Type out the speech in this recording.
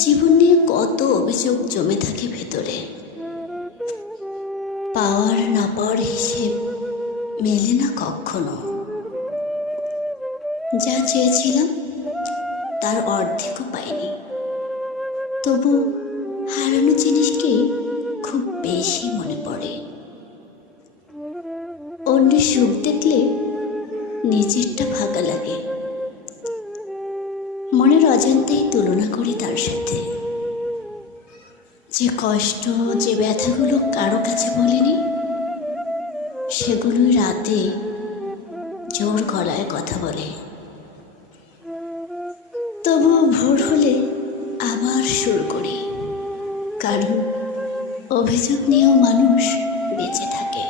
জীবন নিয়ে কত অভিযোগ জমে থাকে ভেতরে। পাওয়ার না পাওয়ার হিসেব মেলে না কখনো। যা চেয়েছিলাম তার অর্ধেকও পাইনি, তবু হারানো জিনিসকে খুব বেশি মনে পড়ে। অন্যের সুখ দেখলে নিজেরটা ভাগা লাগে, মনের অজান্তেই তুলনা করি তার সাথে। যে কষ্ট, যে ব্যথাগুলো কারো কাছে বলিনি, সেগুলোই রাতে জোর গলায় কথা বলে। তবুও ভোর হলে আবার সুর করি, কারণ অভিযোগ নিয়েও মানুষ বেঁচে থাকে।